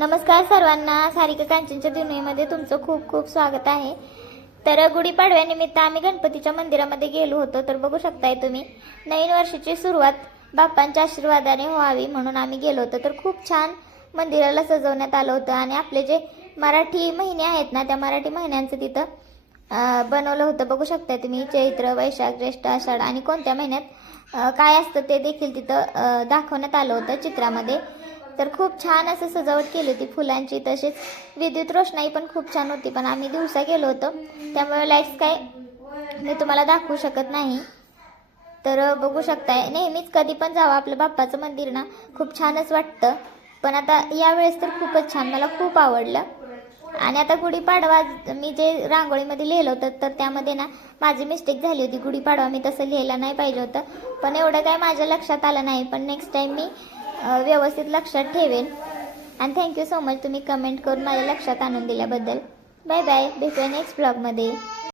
नमस्कार सर्वांना, सारिका कांचनच्या दुनियेमध्ये तुमचं खूप खूप स्वागत आहे। तर गुढीपाडव्यानिमित्त आम्ही गणपतीच्या मंदिरामध्ये गेलो होतो। तर बघू शकताय तुम्ही, नवीन वर्षाची सुरुवात बाप्पांच्या आशीर्वादाने व्हावी म्हणून आम्ही गेलो होतो। तर खूप छान मंदिराला सजवण्यात आलं होतं आणि आपले जे मराठी महिने आहेत ना, त्या मराठी महिन्यांचं तिथं बनवलं होतं। बघू शकताय तुम्ही, चैत्र, वैशाख, ज्येष्ठ, आषाढ आणि कोणत्या महिन्यात काय असतं ते देखील तिथं दाखवण्यात आलं होतं चित्रामध्ये। तर खूप छान असं सजावट केली होती फुलांची, तसेच विद्युत रोषणाई पण खूप छान होती। पण आम्ही दिवसा गेलो होतो त्यामुळे लाईट्स काय मी तुम्हाला दाखवू शकत नाही। तर बघू शकताय, नेहमीच कधी पण जावं आपलं बाप्पाचं मंदिर ना, खूप छानच वाटतं। पण आता यावेळेस तर खूपच छान, मला खूप आवडलं। आणि आता गुढीपाडवा मी जे रांगोळीमध्ये लिहिलं होतं तर त्यामध्ये ना माझी मिस्टेक झाली होती। गुढीपाडवा मी तसं लिहायला नाही पाहिजे होतं, पण एवढं काय माझ्या लक्षात आलं नाही। पण नेक्स्ट टाइम मी व्यवस्थित लक्षात ठेवेन। आणि थँक्यू सो मच तुम्ही कमेंट करून माझ्या लक्षात आणून दिल्याबद्दल। बाय बाय, भेटूया नेक्स्ट ब्लॉगमध्ये।